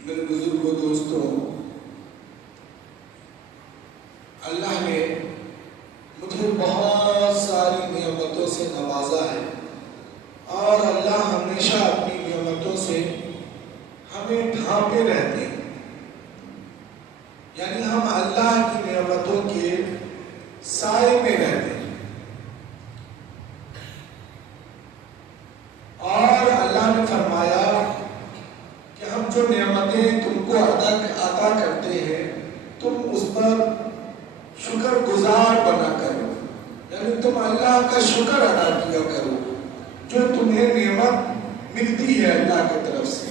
میرے بزرگوں دوستوں، اللہ نے مجھے بہت ساری نعمتوں سے نوازا ہے، اور اللہ ہمیشہ اپنی نعمتوں سے ہمیں ڈھانپے رہتے ہیں، یعنی ہم اللہ کی نعمتوں کے سائے میں رہتے ہیں، اور اللہ نے فرمایا کہ ہم جو نعمتیں تم کو عطا کرتے ہیں تم اس پر شکر گزار بنا کرو، یعنی تم اللہ کا شکر ادا کیا کرو جو تمہیں نعمت ملتی ہے اللہ کی طرف سے۔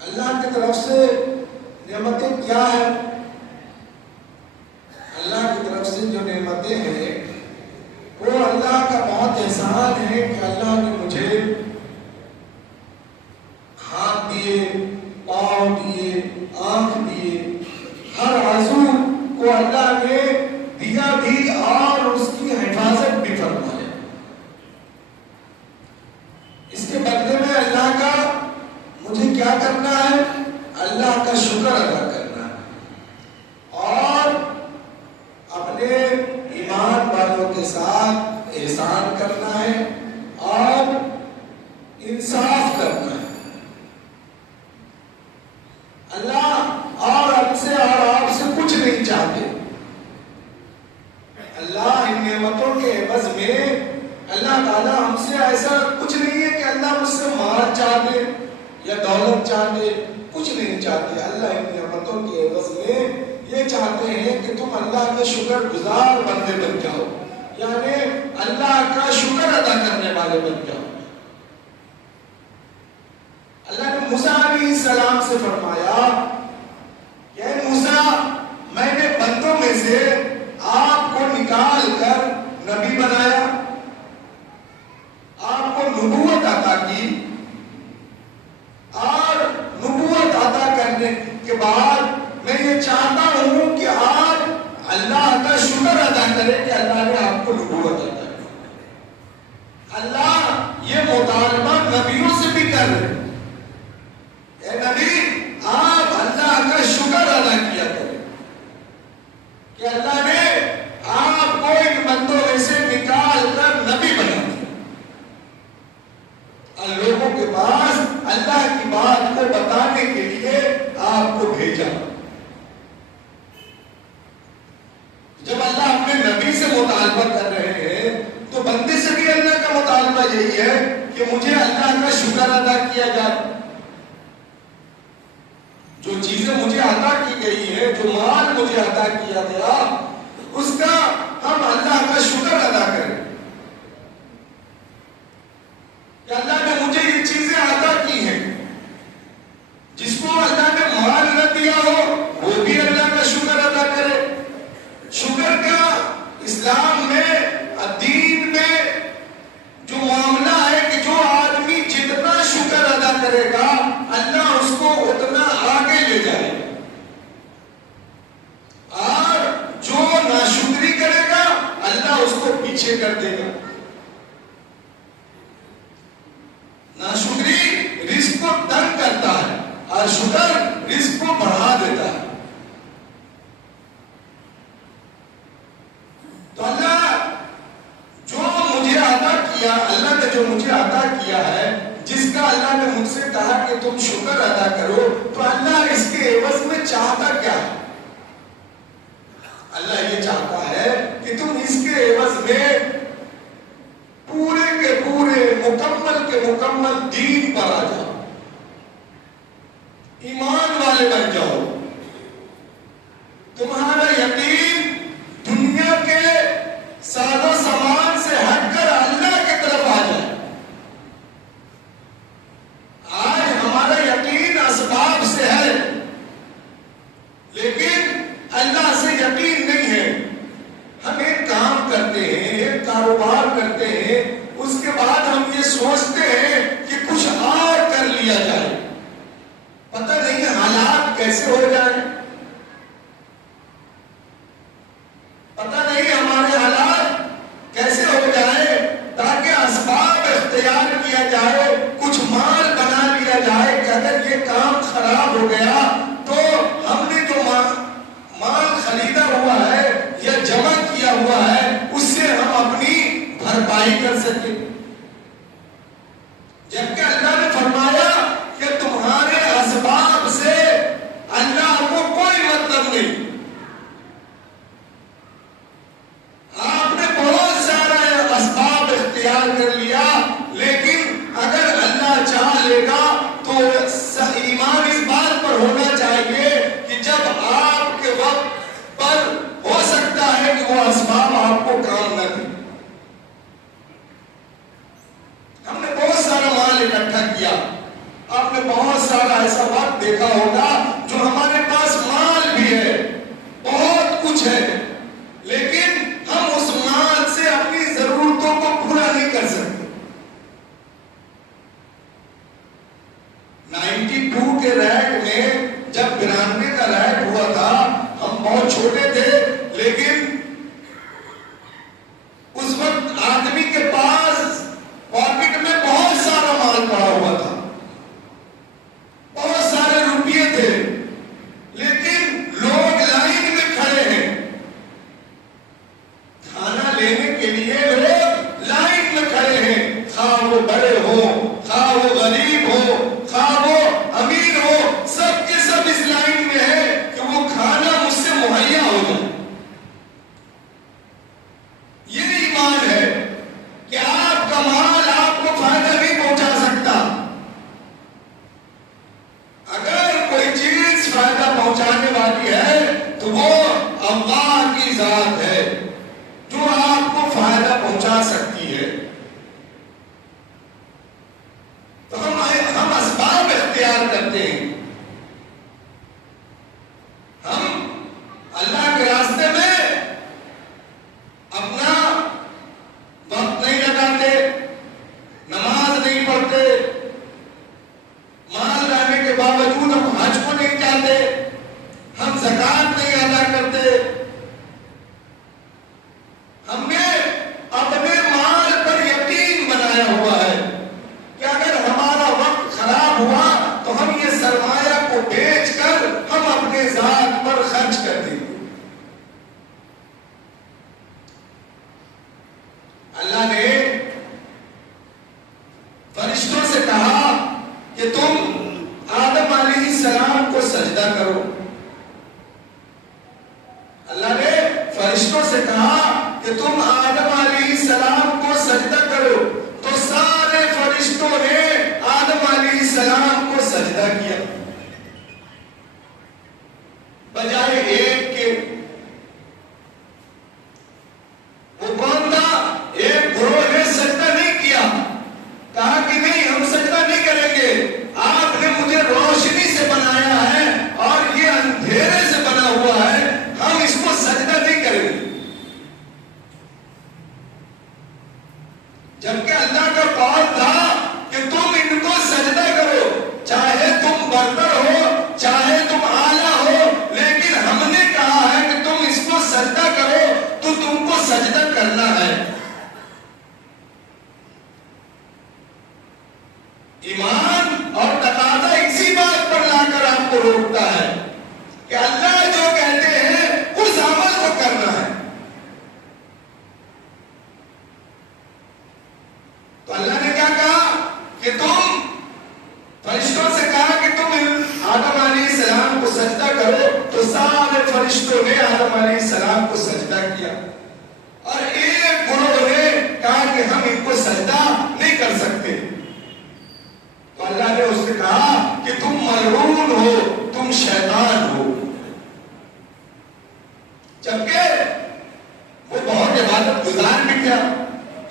اللہ کی طرف سے نعمتیں کیا ہے؟ اللہ کی طرف سے جو نعمتیں ہیں وہ اللہ کا بہت احسان ہے کہ اللہ نے مجھے ہاتھ دیے، پاؤں دیے، آنکھ دیے، ہر عضو کو اللہ نے دیا بھی اور اس کی حفاظت بھی فرمایا۔ اس کے بدلے میں اللہ کا مجھے کیا کرنا ہے؟ اللہ کا شکر ادا کرنا ہے، اور اپنے ایمان والوں کے ساتھ احسان کرنا ہے اور انصاف کرنا ہے۔ اللہ اور ہم سے اور آپ سے کچھ نہیں چاہتے۔ اللہ ان نعمتوں کے عوض میں اللہ تعالیٰ ہم سے ایسا کچھ نہیں ہے کہ اللہ مجھ سے مال چاہتے یا دولت چاہتے، کچھ نہیں چاہتے۔ اللہ ان نعمتوں کے عوض میں یہ چاہتے ہیں کہ تم اللہ کے شکر گزار بندے بن جاؤ، یعنی اللہ کا شکر ادا کرنے والے بن جاؤ۔ اللہ نے موسیٰ علیہ السلام سے فرمایا کہ اے موسیٰ، میں نے بندوں میں سے آپ کو نکال کر نبی بنایا، آپ کو نبوت عطا کی، اور نبوت عطا کرنے کے بعد میں یہ چاہتا ہوں کہ آپ اللہ کا شکر ادا کریں کہ اللہ نے آپ کو نبوت عطا کی۔ اللہ یہ مطالبہ نبیوں سے بھی کر رہے ہیں، اے نبی آپ اللہ کا شکر ادا کیا کریں کہ اللہ نے آپ کو ان بندوں میں سے نکال کر نبی بنا دیا، اور لوگوں کے پاس اللہ کی بات کو بتانے کے لیے آپ کو بھیجا۔ جب اللہ اپنے نبی سے مطالبہ کر رہے ہیں تو بندے سے بھی اللہ کا مطالبہ یہی ہے کہ مجھے اللہ کا شکر ادا کیا جائے۔ جو چیزیں مجھے عطا کی گئی ہیں، جو مال مجھے عطا کیا گیا، اس کا ہم اللہ کا شکر ادا کریں کہ اللہ نے مجھے یہ چیزیں عطا کی ہیں۔ جس کو اللہ نے مال نہ دیا ہو وہ بھی اللہ کا شکر ادا کرے۔ شکر کا اسلام میں، دین میں جو معاملہ ہے کہ جو آدمی جتنا شکر ادا کرے گا اللہ اس کو اتنا آگے لے جائے گا، اور جو ناشکری کرے گا اللہ اس کو پیچھے کر دے گا۔ ناشکری رزق کو تنگ کرتا ہے اور شکر رزق کو بڑھا دیتا ہے۔ تو اللہ نے جو مجھے عطا کیا ہے، جس کا اللہ نے مجھ سے کہا کہ تم شکر ادا کرو، تو اللہ اس کے عوض میں چاہتا کیا ہے؟ اللہ یہ چاہتا ہے کہ تم اس کے عوض میں پورے کے پورے، مکمل کے مکمل دین پر آ جاؤ، ایمان والے بن جاؤ، تمہارا یقین دنیا کے ساز و سامان سے ہٹ کر اللہ کی طرف آ جائے۔ آج ہمارا یقین اسباب سے ہے لیکن اللہ سے یقین نہیں ہے۔ ہم ایک کام کرتے ہیں، ایک کاروبار کرتے ہیں، اس کے بعد ہم یہ سوچتے ہیں کہ کچھ اور کر لیا جائے، پتہ نہیں حالات کیسے ہو خراب ہو گیا تو ہم نے جو مال خریدا ہوا ہے یا جمع کیا ہوا ہے اس سے ہم اپنی بھرپائی کر سکیں. جبکہ اللہ نے فرمایا کہ تمہارے اسباب سے اللہ کو کوئی مطلب نہیں. آپ نے بہت سارا اسباب اختیار کر لیا لیکن اگر اللہ چاہ لے گا تو ایمان اس بات پر ہونا چاہیے کہ جب آپ کے وقت پر ہو سکتا ہے کہ وہ اسباب آپ کو کام نہ دیں. ہم نے بہت سارا مال اکٹھا کیا. آپ نے بہت سارا ایسا وقت دیکھا ہوگا جو ہمارے پاس مال بھی ہے, بہت کچھ ہے, لیکن ہم اس مال سے اپنی ضرورتوں کو پورا نہیں کر سکتے. 92 کے ریٹ میں جب 92 کا ریٹ ہوا تھا ہم بہت چھوٹے تھے, لیکن اس وقت آدمی کے پاس پاکٹ میں بہت سارا مال پڑا ہوا تھا, بہت سارے روپیے تھے, لیکن لوگ لائن میں کھڑے ہیں. کھانا لینے کے لیے لوگ لائن میں کھڑے ہیں, خواہ وہ بڑے ہو, خواہ وہ غریب ہو, خواہ وہ امیر ہو, سب کے سب اس لائن میں ہے کہ وہ کھانا مجھ سے مہیا ہو جائے. یہ ایمان ہے کہ آپ کا مال آپ کو فائدہ نہیں پہنچا سکتا. اگر کوئی چیز فائدہ پہنچانے والی ہے تو وہ اللہ کی ذات ہے جو آپ کو فائدہ پہنچا سکتی ہے. تو ہم اسباب اختیار کرتے ہیں. ہم اللہ کے راستے میں اپنا وقت نہیں لگاتے, نماز نہیں پڑھتے, مال لانے کے باوجود ہم حج کو نہیں جاتے, ہم زکات نہیں ادا کرتے. ہم نے اپنے مال پر یقین بنایا ہوا ہے کہ اگر ہمارا وقت خراب ہوا تو ہم یہ سرمایہ کو بیچ کر ہم اپنے ذات پر خرچ کر دیں گے. اللہ نے فرشتوں سے کہا کہ تم آدم علیہ السلام کو سجدہ کرو. اللہ نے فرشتوں سے کہا کہ تم آدم علیہ السلام کو سجدہ کرو, تو سارے فرشتوں نے آدم علیہ السلام کو سجدہ کیا بجائے ایک کے. وہ کون تھا؟ ایک گروہ نے سجدہ نہیں کیا, کہا کہ نہیں ہم سجدہ نہیں کریں گے, آپ نے مجھے روشنی سے بنایا ہے اور یہ اندھیرے سے بنا ہوا ہے, ہم اس کو سجدہ نہیں کریں گے. جبکہ اللہ کا قول تھا کہ تم ان کو سجدہ کرو, چاہے تم برتر ہو چاہے تم اعلیٰ ہو, لیکن ہم نے کہا ہے کہ تم اس کو سجدہ کرو تو تم کو سجدہ کرنا ہے. ایمان اور تقاضا اسی بات پر لا کر آپ کو روکتا ہے کہ اللہ جو کہتے ہیں اس عمل کو کرنا ہے. تو اللہ نے کیا کہا کہ تم فرشتوں سے کہا کہ تم آدم علیہ السلام کو سجدہ کرو, تو سارے فرشتوں نے آدم علیہ السلام کو سجدہ کیا, اور ایک گروہ نے کہا کہ ہم ان کو سجدہ نہیں کر سکتے. تو اللہ نے اس سے کہا کہ تم ملعون ہو, تم شیطان ہو. جبکہ وہ بہت عبادت گزار بھی تھا,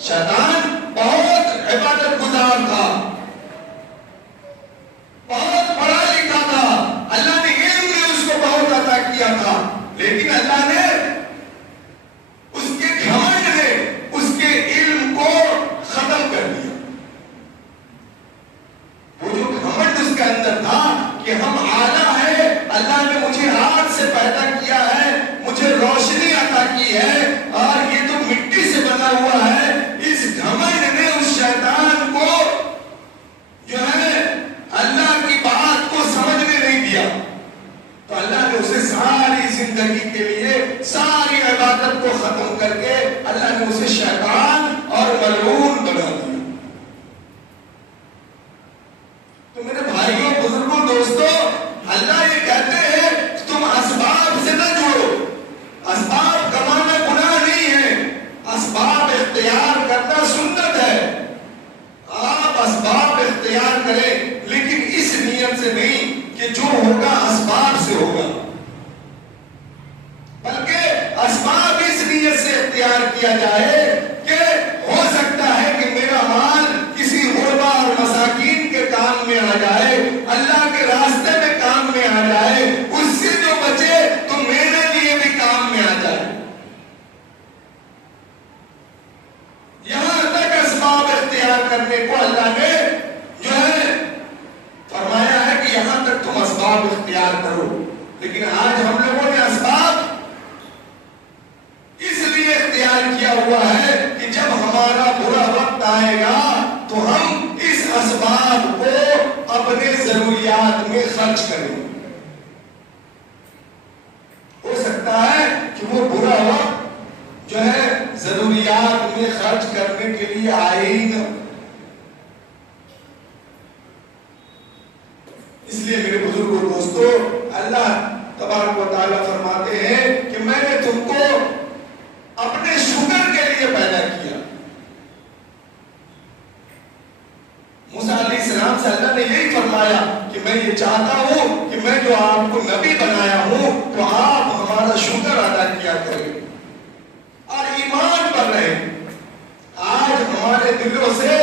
شیطان بہت عبادت گزار تھا, بہت پڑھا لکھا تھا, اللہ نے علم بھی اس کو بہت عطا کیا تھا, لیکن اللہ نے اس کے گھمنڈ نے اس کے علم کو ختم کر دیا. وہ جو گھمنڈ اس کے اندر تھا کہ ہم اعلیٰ ہیں, اللہ نے مجھے آگ سے پیدا کیا ہے, مجھے روشنی عطا کی ہے, اور یہ تو مٹی سے بنا ہوا ہے, اس گھمنڈ نے اس شیطان کو جو ہے اللہ کی بات کو سمجھنے کہ جو ہوگا اسباب سے ہوگا، بلکہ اسباب اس نیت سے اختیار کیا جائے کہ ہو سکتا ہے کہ میرا مال کسی غربا اور مساکین کے کام میں آ جائے، اللہ کے راستے میں کام میں آ جائے، اس سے جو بچے تو میرے لیے بھی کام میں آ جائے۔ یہاں تک اسباب اختیار کرنے کو اللہ نے جو ہے فرمایا ہے کہ یہاں تک تم اسباب اختیار کرو، لیکن آج ہم لوگوں نے اسباب اس لیے اختیار کیا ہوا ہے کہ جب ہمارا برا وقت آئے گا تو ہم اس اسباب کو اپنے ضروریات میں خرچ کریں۔ ہو سکتا ہے کہ وہ برا وقت جو ہے ضروریات میں خرچ کرنے کے لیے آئے ہی نہ، اس لیے میرے بزرگوں دوستو، اللہ تبارک و تعالیٰ فرماتے ہیں کہ میں نے تم کو اپنے شکر کے لیے پیدا کیا۔ موسیٰ علیہ السلام سے اللہ نے یہی فرمایا کہ میں یہ چاہتا ہوں کہ میں جو آپ کو نبی بنایا ہوں تو آپ ہمارا شکر ادا کیا کریں اور ایمان پر رہیں۔ آج ہمارے دلوں سے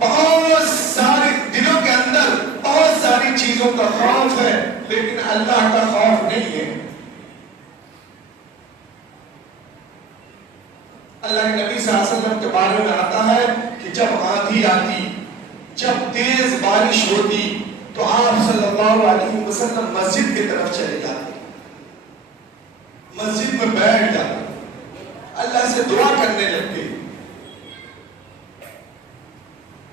بہت ساری دلوں کے اندر بہت ساری چیزوں کا خوف ہے، لیکن اللہ کا خوف نہیں ہے۔ اللہ کے نبی صلی اللہ علیہ وسلم کے بارے میں آتا ہے کہ جب آندھی آتی، جب تیز بارش ہوتی تو آپ صلی اللہ علیہ وسلم مسجد کی طرف چلے جاتے، مسجد میں بیٹھ جاتے، اللہ سے دعا کرنے لگتے۔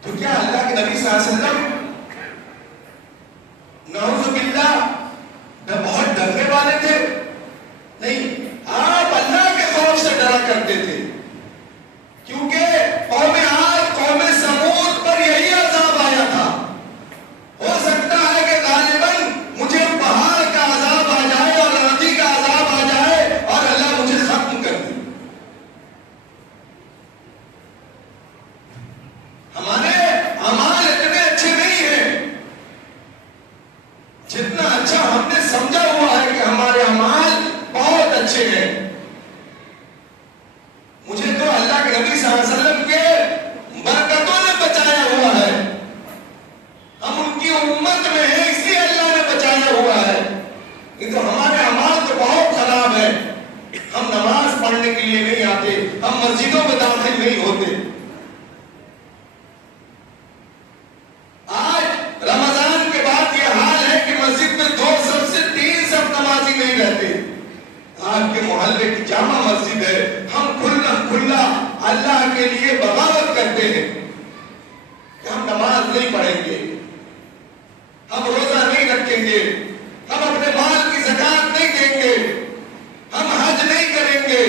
تو کیا اللہ کے نبی صلی اللہ علیہ وسلم نعوذ باللہ بہت ڈرنے والے تھے؟ نہیں، آپ اللہ کے خوف سے ڈرا کرتے تھے، کیونکہ قوم عاد قوم سمود پر یہی عذاب آیا تھا۔ ہو سکتا ہے کہ غالباً مجھے پہاڑ کا عذاب آ جائے اور آندھی کا عذاب آ جائے اور اللہ مجھے ختم کر دے۔ ہمارے اعمال اتنے اچھے نہیں ہیں جتنا اچھا ہم نے سمجھا ہوا ہے کہ ہمارے اعمال بہت اچھے ہیں۔ مجھے تو اللہ کے نبی صلی اللہ علیہ وسلم کے برکتوں نے بچایا ہوا ہے، ہم ان کی امت میں ہیں اس لیے اللہ نے بچایا ہوا ہے۔ یہ تو ہمارے اعمال تو بہت خراب ہے، ہم نماز پڑھنے کے لیے نہیں آتے، ہم مسجدوں میں داخل نہیں ہوتے۔ آج رمضان کے بعد یہ حال ہے کہ مسجد میں 2 صف سے 3 صف نمازی نہیں رہتے۔ آپ کے محلے کی جامع مسجد ہے، ہم کھلا اللہ کے لیے بغاوت کرتے ہیں کہ ہم نماز نہیں پڑھیں گے، ہم روزہ نہیں رکھیں گے، ہم اپنے مال کی زکات نہیں دیں گے، ہم حج نہیں کریں گے۔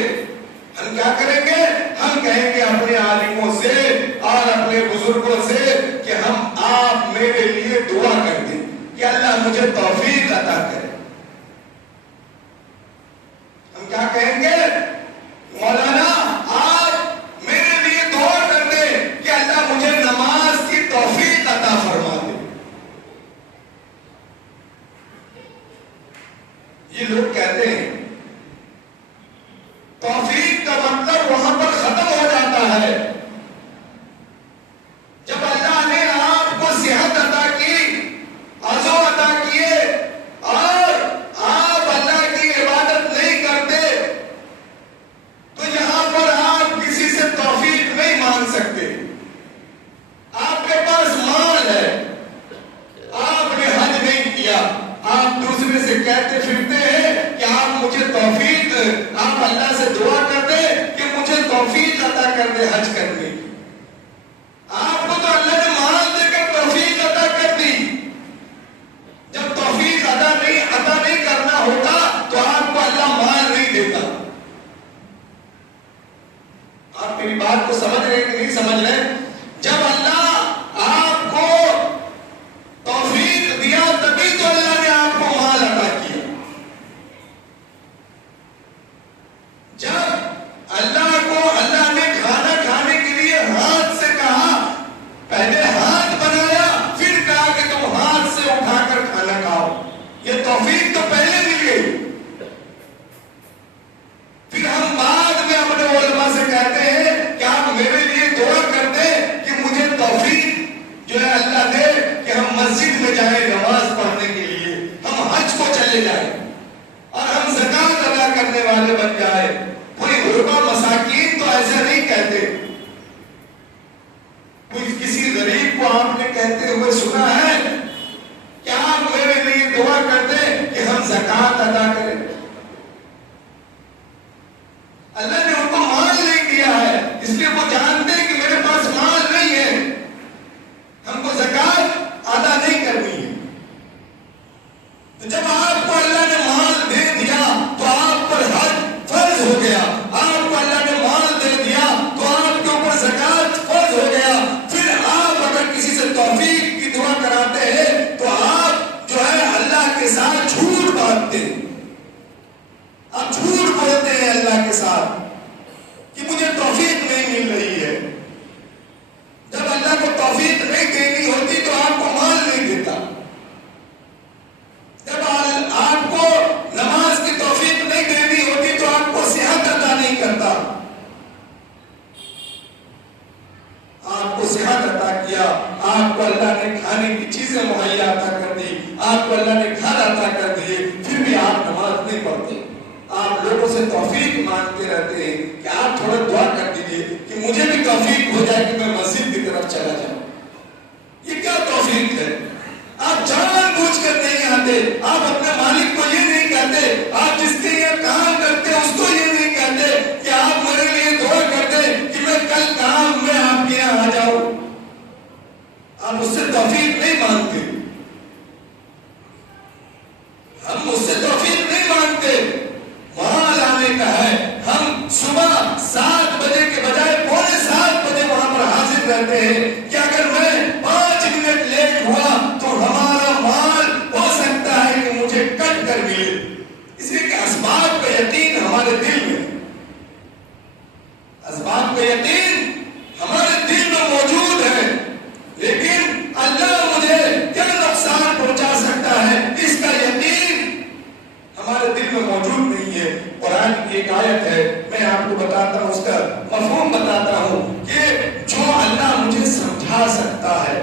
ہم کیا کریں گے؟ ہم کہیں گے اپنے عالموں سے اور اپنے بزرگوں سے کہ آپ میرے لیے دعا کر دیں کہ اللہ مجھے توفیق عطا کرے۔ ہم کیا کہیں گے؟ مولانا آپ میرے لیے دعا کر دیں کہ اللہ مجھے نماز کی توفیق عطا فرما دے۔ یہ لوگ کہتے ہیں توفیق کا مطلب وہاں پر ختم ہو جاتا ہے جب اللہ نے آپ کو صحت عطا کی، عزو عطا کیے اور آپ اللہ کی عبادت نہیں کرتے تو یہاں پر آپ کسی سے توفیق نہیں مانگ سکتے۔ آپ کے پاس مال ہے، آپ نے حج نہیں کیا، آپ دوسرے سے کہتے پھرتے ہیں کہ آپ مجھے توفیق، آپ اللہ سے دعا کر دیں کہ مجھے توفیق عطا کر دے حج کرنے کی۔ آپ کو تو اللہ نے مال دے کر توفیق عطا کر دی، جب توفیق عطا نہیں کرنا ہوتا تو آپ کو اللہ مال نہیں دیتا۔ آپ میری بات کو سمجھ رہے کہ نہیں سمجھ رہے؟ جب اللہ آپ کو توفیق دیا تبھی تو اللہ نے آپ کو مال عطا کیا۔ جب اللہ نے کھانا کھانے کے لیے ایسا نہیں کہتے. کسی غریب کو آپ نے کہتے ہوئے سنا ہے کہ آپ میرے لیے دعا کرتے کہ ہم زکات ادا کریں؟ اللہ نے ان کو مال نہیں دیا ہے، اس لیے وہ جانتے ہیں کہ میرے پاس مال نہیں ہے، ہم کو زکات ادا نہیں کرنی ہے. تو جب آپ کو اللہ نے مال دے دیا تو آپ پر حج فرض ہو گیا. آپ کو اللہ نے مال دے دیا تو آپ کے اوپر زکات فرض ہو گیا. پھر آپ اگر کسی سے توفیق کی دعا کراتے ہیں تو آپ جو ہے اللہ کے ساتھ جھوٹ باندھتے ہیں. آپ جھوٹ بولتے ہیں اللہ کے ساتھ کہ مجھے توفیق نہیں مل رہی ہے. جب اللہ کو توفیق نہیں دینی ہوتی تو آپ کو مال نہیں دیتا. جب آپ کو نماز کی توفیق نہیں دینی ہوتی تو آپ کو صحت عطا نہیں کرتا. آپ کو صحت عطا کیا، آپ کو اللہ نے کھانے کی چیزیں مہیا عطا کر دی، آپ کو اللہ نے گھر عطا کر دیے، پھر بھی آپ نماز نہیں پڑھتے. آپ لوگوں سے توفیق مانگتے رہتے ہیں کہ آپ تھوڑا دعا کر دیجیے کہ مجھے بھی توفیق ہو جائے کہ میں مسجد کی طرف چلا جاؤں. یہ کیا توفیق ہے؟ آپ جان بوجھ کر نہیں آتے. آپ اپنے مالک کو یہ نہیں کہتے، آپ جس کے لیے کام کرتے اس کو یہ نہیں کہتے کہ آپ میرے لیے دعا کرتے کہ میں کل کام میں آپ کے یہاں آ جاؤں. آپ اس سے توفیق نہیں مانگتے. ہم اس سے توفیق نہیں مانگتے. وہاں لانے کا ہے. ہم صبح 7 بجے کے بجائے 6:45 بجے وہاں پر حاضر رہتے ہیں کہ اگر میں 5 منٹ لیٹ ہوا تو ہمارا مال ہو سکتا ہے کہ مجھے کٹ کر ملے. اس لیے کہ اسباب کا یقین ہمارے دل میں، اسباب کا یقین ہمارے دل میں موجود ہے، لیکن اللہ مجھے کیا نقصان پہنچا سکتا ہے اس کا یقین ہمارے دل میں موجود نہیں ہے. قرآن کی ایک آیت ہے، میں آپ کو بتاتا ہوں، اس کا مفہوم بتاتا ہوں کہ جو اللہ مجھے سمجھا سکتا ہے،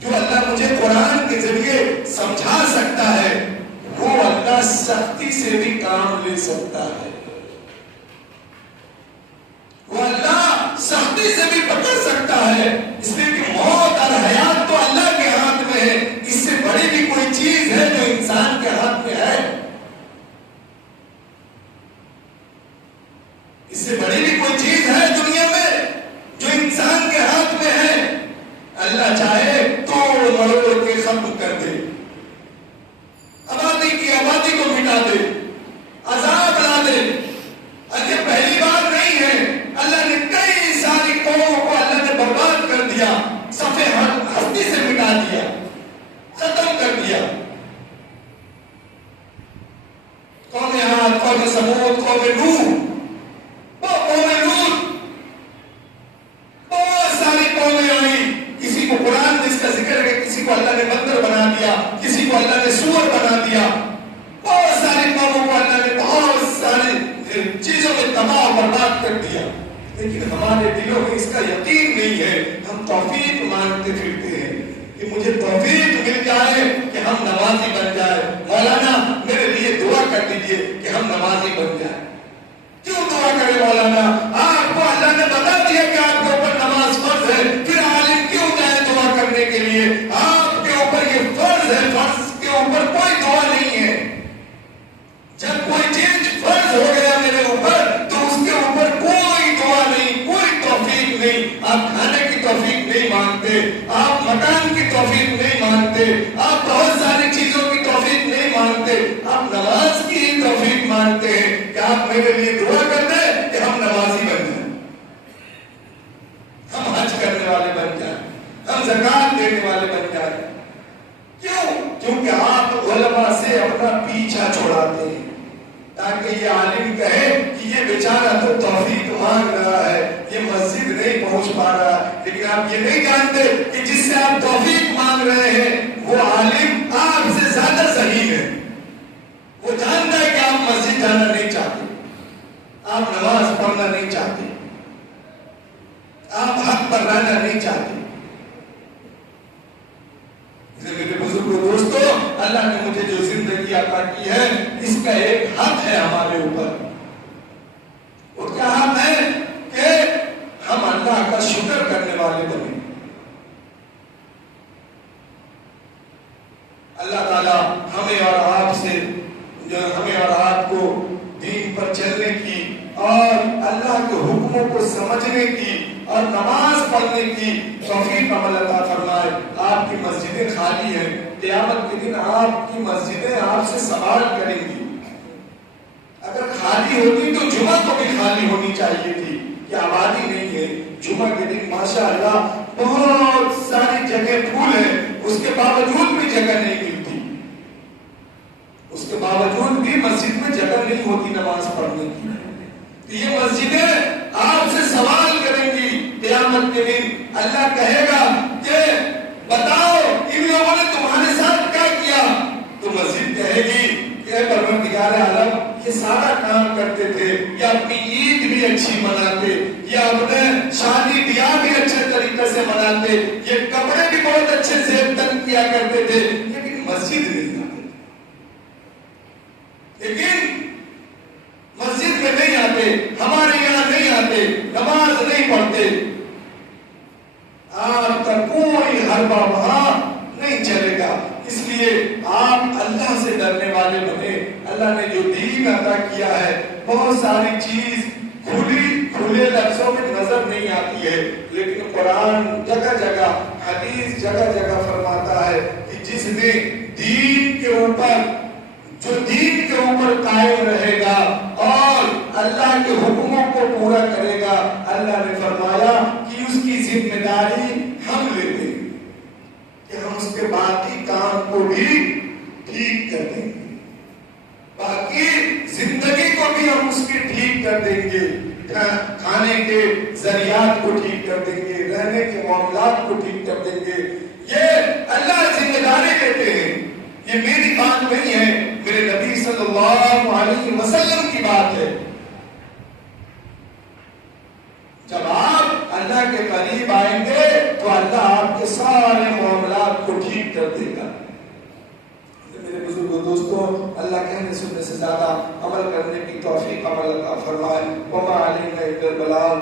جو اللہ مجھے قرآن کے ذریعے سمجھا سکتا ہے، وہ اللہ سختی سے بھی کام لے سکتا ہے. وہ اللہ سختی سے بھی پکڑ سکتا ہے. اس لیے کہ موت اور حیات تو اللہ کے ہاتھ میں ہے. اس سے بڑی بھی کوئی چیز ہے جو انسان کے ہاتھ میں ہے؟ اس سے بڑی بھی کوئی چیز ہے دنیا میں جو انسان کے ہاتھ میں ہے؟ اللہ چاہے توڑ مروڑ کے ختم کر دے، آبادی کی آبادی کو مٹا دے، عذاب لا دے. یہ پہلی بار نہیں ہے. اللہ نے کئی ساری قوموں کو اللہ نے برباد کر دیا، صفحے ہستی سے مٹا دیا، ختم کر دیا. قوم عاد، قوم ثمود، قوم نوح، بہت ساری قومیں آئی. کسی کو قرآن میں اس کا ذکر ہے، کسی کو اللہ نے بندر بنا دیا، کسی کو اللہ نے سور بنا دیا. بہت ساری قوموں کو اللہ نے بہت ساری چیزوں میں تباہ و برباد کر دیا. لیکن ہمارے دلوں میں اس کا یقین نہیں ہے. ہم توفیق مانگتے پھرتے ہیں کہ مجھے توفیق مل جائے کہ ہم نمازی بن جائے. مولانا میرے لیے دعا کر دیجئے کہ ہم نمازی بن جائیں. کیوں دعا کرے مولانا؟ آپ کو اللہ نے بتا دیا کہ آپ کے اوپر نماز فرض ہے، پھر عالم کیوں جائے دعا کرنے کے لیے؟ آپ کے اوپر یہ فرض ہے، فرض کے اوپر کوئی دعا نہیں ہے. جب کوئی چیز فرض ہو گیا میرے اوپر تو اس کے اوپر کوئی دعا نہیں، کوئی توفیق نہیں. آپ کھانے کی توفیق نہیں مانگتے، آپ مکان کی توفیق نہیں مانگتے، آپ بہت ساری چیزوں کی توفیق نہیں مانگتے، آپ نماز کی ہی توفیق مانگتے ہیں کہ آپ میرے لیے دعا کر دیں کہ ہم نمازی بن جائیں، ہم حج کرنے والے بن جائیں، ہم زکات دینے والے بن جائیں. کیوں؟ کیونکہ آپ علماء سے اپنا پیچھا چھوڑاتے ہیں تاکہ یہ عالم کہے کہ یہ بیچارہ تو توفیق مانگ رہا ہے، یہ مسجد نہیں پہنچ پا رہا. لیکن آپ یہ نہیں جانتے کہ جس سے آپ توفیق مانگ رہے ہیں وہ عالم آپ سے زیادہ صحیح ہے. وہ جانتا ہے کہ آپ مسجد جانا نہیں چاہتے، آپ نماز پڑھنا نہیں چاہتے، آپ حق پر رہنا نہیں چاہتے. میرے بزرگوں دوستو، اللہ نے مجھے جو زندگی عطا کی ہے اس کا ایک حق ہے ہمارے اوپر. وہ کیا حق ہے کہ اللہ تعالیٰ ہمیں اور آپ سے ہمیں اور آپ کو دین پر چلنے کی اور اللہ کے حکموں کو سمجھنے کی اور نماز پڑھنے کی توفیق عمل عطا فرمائے۔ آپ کی مسجدیں خالی ہیں، قیامت کے دن آپ کی مسجدیں آپ سے سوال کریں گی۔ اگر خالی ہوتی تو جمعہ کو بھی خالی ہونی چاہیے تھی، کہ آبادی نہیں ہے۔ جمعہ کے دن ماشاءاللہ بہت ساری جگہ پھول ہیں، اس کے باوجود بھی جگہ نہیں ملتی، اس کے باوجود بھی مسجد میں جگہ نہیں ہوتی نماز پڑھنے کی۔ تو یہ مسجدیں آپ سے سوال کریں گی قیامت کے دن۔ اللہ کہے گا کہ بتاؤ ان لوگوں نے تمہارے ساتھ کیا کیا؟ تو مسجد کہے گی کہ اے پروردگار عالم، یہ سارا کام کرتے تھے، یہ اپنی عید بھی اچھی مناتے، یہ اپنے شادی بیاہ بھی اچھے طریقے سے مناتے، یہ کپڑے بھی بہت اچھے سے تن کیا کرتے تھے، لیکن مسجد نہیں آتے، لیکن مسجد میں نہیں آتے، ہمارے یہاں نہیں آتے، نماز نہیں پڑھتے۔ آپ کا کوئی حربہ وہاں نہیں چلے گا۔ اس لیے آپ اللہ سے ڈرنے والے بنے۔ اللہ نے جو دین عطا کیا ہے، بہت ساری چیز کھلے لفظوں میں نظر نہیں آتی ہے، لیکن قرآن جگہ جگہ، حدیث جگہ جگہ فرماتا ہے کہ جس نے دین کے اوپر قائم رہے گا اور اللہ کے حکموں کو پورا کرے گا، اللہ نے فرمایا کہ اس کی ذمہ داری ہم لیتے ہیں کہ ہم اس کے باقی کام کو بھی ٹھیک کر دیں گے، باقی زندگی کو بھی ہم اس کی ٹھیک کر دیں گے، کھانے کے ذریعات کو ٹھیک کر دیں گے، رہنے کے معاملات کو ٹھیک کر دیں گے۔ یہ اللہ ذمہ داری لیتے ہیں، یہ میری بات نہیں ہے، میرے نبی صلی اللہ علیہ وسلم کی بات ہے۔ جب آپ اللہ کے قریب آئیں گے تو اللہ آپ کے سارے معاملات کو ٹھیک کر دے گا۔ میرے بزرگوں دوستوں، اللہ کہنے سننے سے زیادہ عمل کرنے کی توفیق عمل عطا فرمائے۔ وما علینا الا البلاغ۔